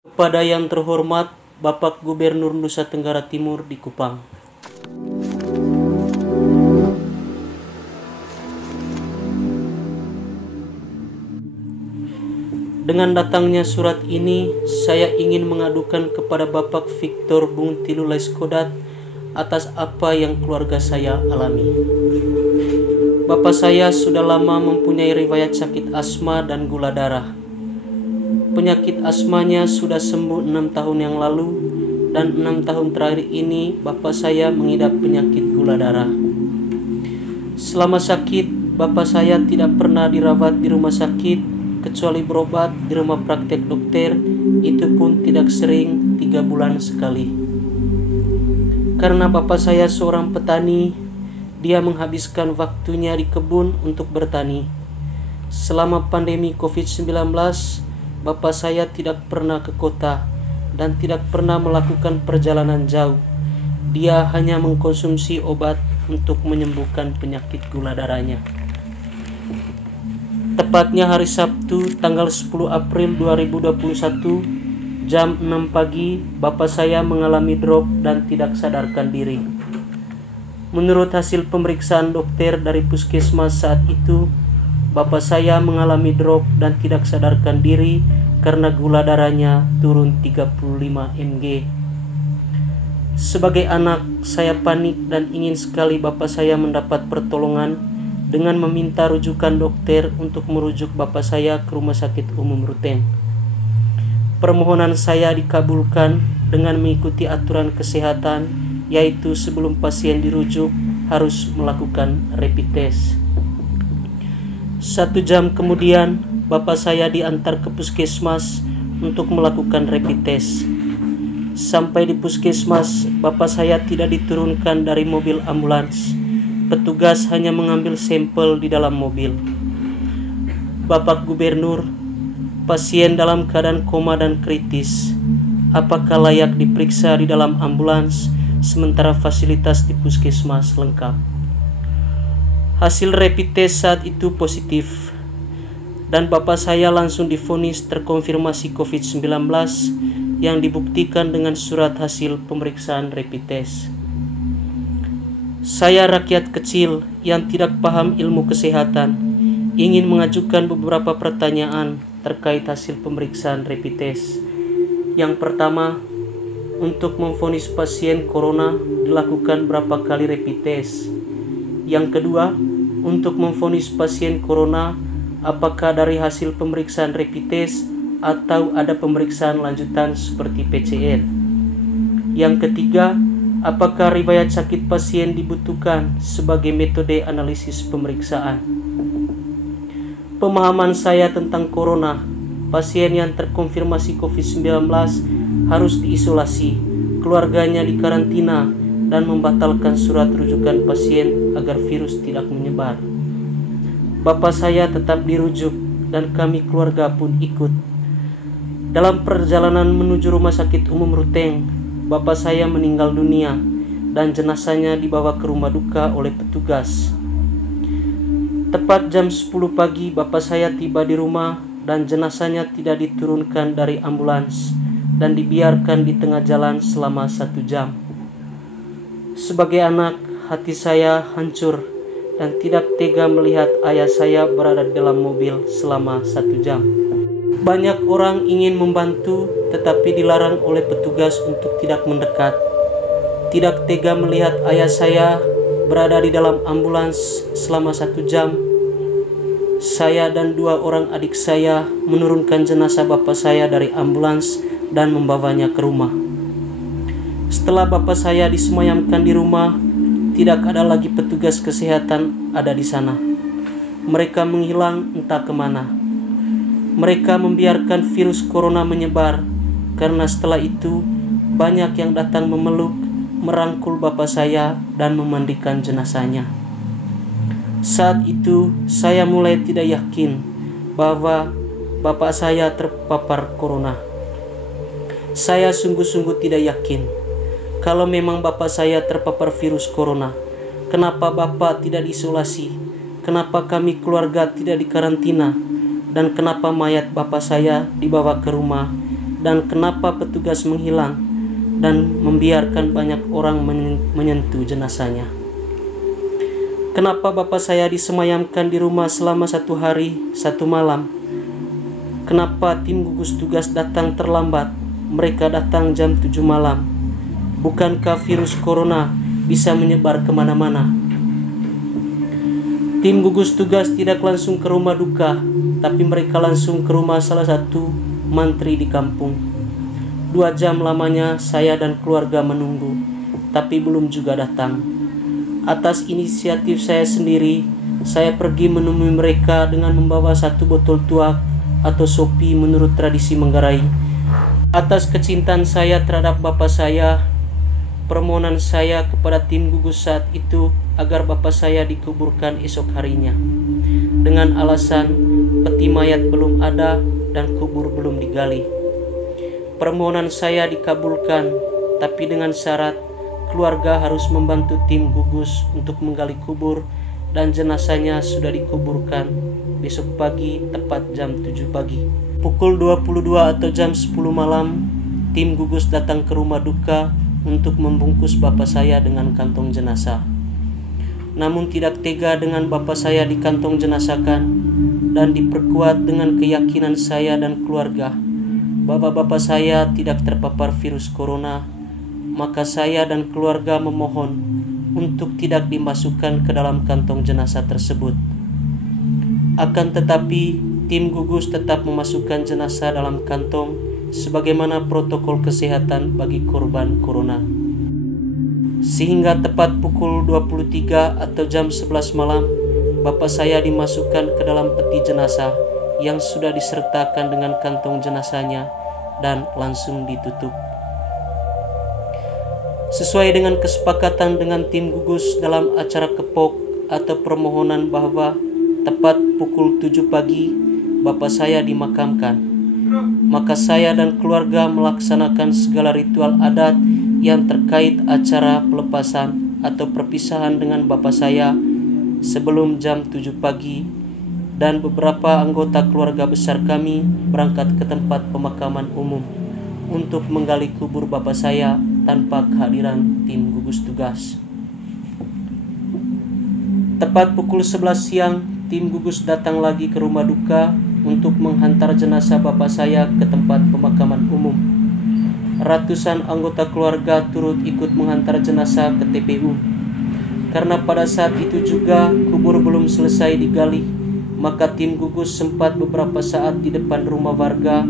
Kepada yang terhormat Bapak Gubernur Nusa Tenggara Timur di Kupang. Dengan datangnya surat ini, saya ingin mengadukan kepada Bapak Victor Bung Tilu Laiskodat atas apa yang keluarga saya alami. Bapak saya sudah lama mempunyai riwayat sakit asma dan gula darah. Penyakit asmanya sudah sembuh 6 tahun yang lalu, dan 6 tahun terakhir ini bapak saya mengidap penyakit gula darah. Selama sakit, bapak saya tidak pernah dirawat di rumah sakit, kecuali berobat di rumah praktek dokter, itu pun tidak sering, 3 bulan sekali. Karena bapak saya seorang petani, dia menghabiskan waktunya di kebun untuk bertani. Selama pandemi COVID-19, bapak saya tidak pernah ke kota dan tidak pernah melakukan perjalanan jauh. Dia hanya mengkonsumsi obat untuk menyembuhkan penyakit gula darahnya. Tepatnya hari Sabtu tanggal 10 April 2021 jam 6 pagi, bapak saya mengalami drop dan tidak sadarkan diri. Menurut hasil pemeriksaan dokter dari puskesmas saat itu, bapak saya mengalami drop dan tidak sadarkan diri karena gula darahnya turun 35 mg. Sebagai anak, saya panik dan ingin sekali bapak saya mendapat pertolongan dengan meminta rujukan dokter untuk merujuk bapak saya ke Rumah Sakit Umum Ruteng. Permohonan saya dikabulkan dengan mengikuti aturan kesehatan, yaitu sebelum pasien dirujuk harus melakukan rapid test. 1 jam kemudian, bapak saya diantar ke puskesmas untuk melakukan rapid test. Sampai di puskesmas, bapak saya tidak diturunkan dari mobil ambulans. Petugas hanya mengambil sampel di dalam mobil. Bapak Gubernur, pasien dalam keadaan koma dan kritis. Apakah layak diperiksa di dalam ambulans sementara fasilitas di puskesmas lengkap? Hasil rapid test saat itu positif, dan bapak saya langsung divonis terkonfirmasi COVID-19 yang dibuktikan dengan surat hasil pemeriksaan rapid test. Saya rakyat kecil yang tidak paham ilmu kesehatan, ingin mengajukan beberapa pertanyaan terkait hasil pemeriksaan rapid test. Yang pertama, untuk memvonis pasien corona dilakukan berapa kali rapid test? Yang kedua, untuk memvonis pasien corona, apakah dari hasil pemeriksaan rapid test atau ada pemeriksaan lanjutan seperti PCR? Yang ketiga, apakah riwayat sakit pasien dibutuhkan sebagai metode analisis pemeriksaan? Pemahaman saya tentang corona, pasien yang terkonfirmasi COVID-19 harus diisolasi, keluarganya dikarantina, dan membatalkan surat rujukan pasien agar virus tidak menyebar. Bapak saya tetap dirujuk dan kami keluarga pun ikut. Dalam perjalanan menuju Rumah Sakit Umum Ruteng, bapak saya meninggal dunia dan jenazahnya dibawa ke rumah duka oleh petugas. Tepat jam 10 pagi bapak saya tiba di rumah dan jenazahnya tidak diturunkan dari ambulans dan dibiarkan di tengah jalan selama 1 jam. Sebagai anak, hati saya hancur dan tidak tega melihat ayah saya berada di dalam mobil selama 1 jam. Banyak orang ingin membantu tetapi dilarang oleh petugas untuk tidak mendekat. Tidak tega melihat ayah saya berada di dalam ambulans selama 1 jam. Saya dan 2 orang adik saya menurunkan jenazah bapak saya dari ambulans dan membawanya ke rumah. Setelah bapak saya disemayamkan di rumah, tidak ada lagi petugas kesehatan ada di sana. Mereka menghilang entah kemana. Mereka membiarkan virus corona menyebar, karena setelah itu banyak yang datang memeluk, merangkul bapak saya dan memandikan jenazahnya. Saat itu saya mulai tidak yakin bahwa bapak saya terpapar corona. Saya sungguh-sungguh tidak yakin. Kalau memang bapak saya terpapar virus corona, kenapa bapak tidak diisolasi? Kenapa kami keluarga tidak dikarantina? Dan kenapa mayat bapak saya dibawa ke rumah Dan kenapa petugas menghilang dan membiarkan banyak orang menyentuh jenazahnya? Kenapa bapak saya disemayamkan di rumah selama 1 hari 1 malam? Kenapa tim gugus tugas datang terlambat? Mereka datang jam 7 malam. Bukankah virus corona bisa menyebar kemana-mana? Tim gugus tugas tidak langsung ke rumah duka, tapi mereka langsung ke rumah salah satu mantri di kampung. 2 jam lamanya saya dan keluarga menunggu, tapi belum juga datang. Atas inisiatif saya sendiri, saya pergi menemui mereka dengan membawa 1 botol tuak atau sopi menurut tradisi Manggarai. Atas kecintaan saya terhadap bapak saya, permohonan saya kepada tim gugus saat itu agar bapak saya dikuburkan esok harinya. Dengan alasan peti mayat belum ada dan kubur belum digali. Permohonan saya dikabulkan, tapi dengan syarat keluarga harus membantu tim gugus untuk menggali kubur dan jenazahnya sudah dikuburkan besok pagi tepat jam 7 pagi. Pukul 22 atau jam 10 malam, tim gugus datang ke rumah duka untuk membungkus bapak saya dengan kantong jenazah. Namun tidak tega dengan bapak saya dikantong jenazahkan dan diperkuat dengan keyakinan saya dan keluarga bahwa bapak saya tidak terpapar virus corona, maka saya dan keluarga memohon untuk tidak dimasukkan ke dalam kantong jenazah tersebut. Akan tetapi, tim gugus tetap memasukkan jenazah dalam kantong sebagaimana protokol kesehatan bagi korban corona. Sehingga tepat pukul 23 atau jam 11 malam, bapak saya dimasukkan ke dalam peti jenazah yang sudah disertakan dengan kantong jenazahnya dan langsung ditutup. Sesuai dengan kesepakatan dengan tim gugus dalam acara kepok atau permohonan bahwa tepat pukul 7 pagi bapak saya dimakamkan, maka saya dan keluarga melaksanakan segala ritual adat yang terkait acara pelepasan atau perpisahan dengan bapak saya sebelum jam 7 pagi, dan beberapa anggota keluarga besar kami berangkat ke tempat pemakaman umum untuk menggali kubur bapak saya tanpa kehadiran tim gugus tugas. Tepat pukul 11 siang, tim gugus datang lagi ke rumah duka untuk menghantar jenazah bapak saya ke tempat pemakaman umum. Ratusan anggota keluarga turut ikut menghantar jenazah ke TPU. Karena pada saat itu juga kubur belum selesai digali, maka tim gugus sempat beberapa saat di depan rumah warga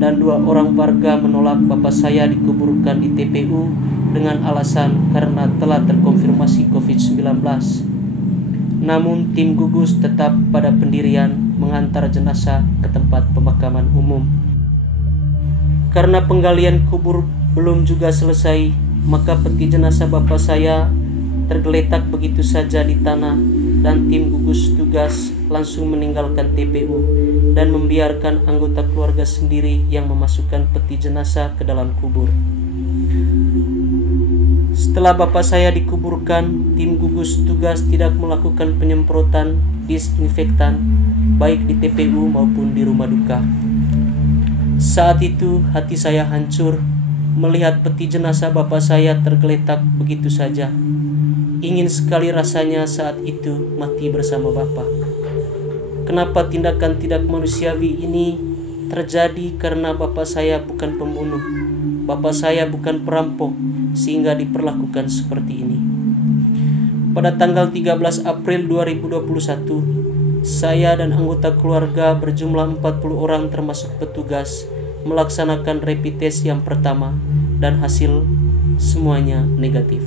dan 2 orang warga menolak bapak saya dikuburkan di TPU dengan alasan karena telah terkonfirmasi COVID-19. Namun tim gugus tetap pada pendirian mengantar jenazah ke tempat pemakaman umum. Karena penggalian kubur belum juga selesai, maka peti jenazah bapak saya tergeletak begitu saja di tanah dan tim gugus tugas langsung meninggalkan TPU dan membiarkan anggota keluarga sendiri yang memasukkan peti jenazah ke dalam kubur. Setelah bapak saya dikuburkan, tim gugus tugas tidak melakukan penyemprotan disinfektan baik di TPU maupun di rumah duka. Saat itu hati saya hancur melihat peti jenazah bapak saya tergeletak begitu saja. Ingin sekali rasanya saat itu mati bersama bapak. Kenapa tindakan tidak manusiawi ini terjadi? Karena bapak saya bukan pembunuh, bapak saya bukan perampok, sehingga diperlakukan seperti ini. Pada tanggal 13 April 2021, saya dan anggota keluarga berjumlah 40 orang termasuk petugas melaksanakan rapid test yang pertama dan hasil semuanya negatif.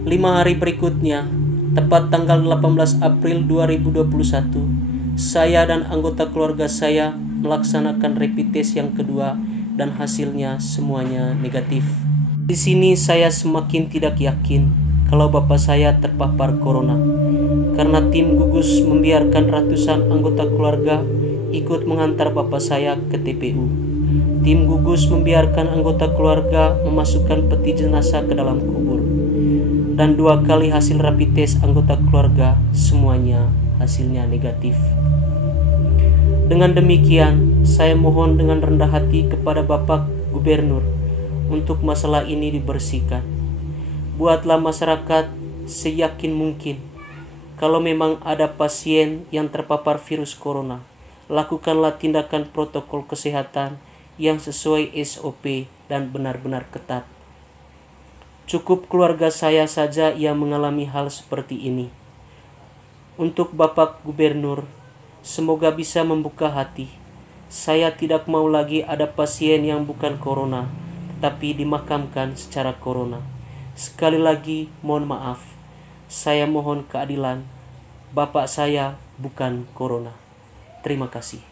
5 hari berikutnya, tepat tanggal 18 April 2021, saya dan anggota keluarga saya melaksanakan rapid test yang kedua dan hasilnya semuanya negatif. Di sini saya semakin tidak yakin kalau bapak saya terpapar corona, karena tim gugus membiarkan ratusan anggota keluarga ikut mengantar bapak saya ke TPU. Tim gugus membiarkan anggota keluarga memasukkan peti jenazah ke dalam kubur. Dan 2 kali hasil rapid test anggota keluarga semuanya hasilnya negatif. Dengan demikian, saya mohon dengan rendah hati kepada Bapak Gubernur untuk masalah ini dibersihkan. Buatlah masyarakat seyakin mungkin. Kalau memang ada pasien yang terpapar virus corona, lakukanlah tindakan protokol kesehatan yang sesuai SOP dan benar-benar ketat. Cukup keluarga saya saja yang mengalami hal seperti ini. Untuk Bapak Gubernur, semoga bisa membuka hati. Saya tidak mau lagi ada pasien yang bukan corona, tetapi dimakamkan secara corona. Sekali lagi mohon maaf. Saya mohon keadilan. Bapak saya bukan corona. Terima kasih.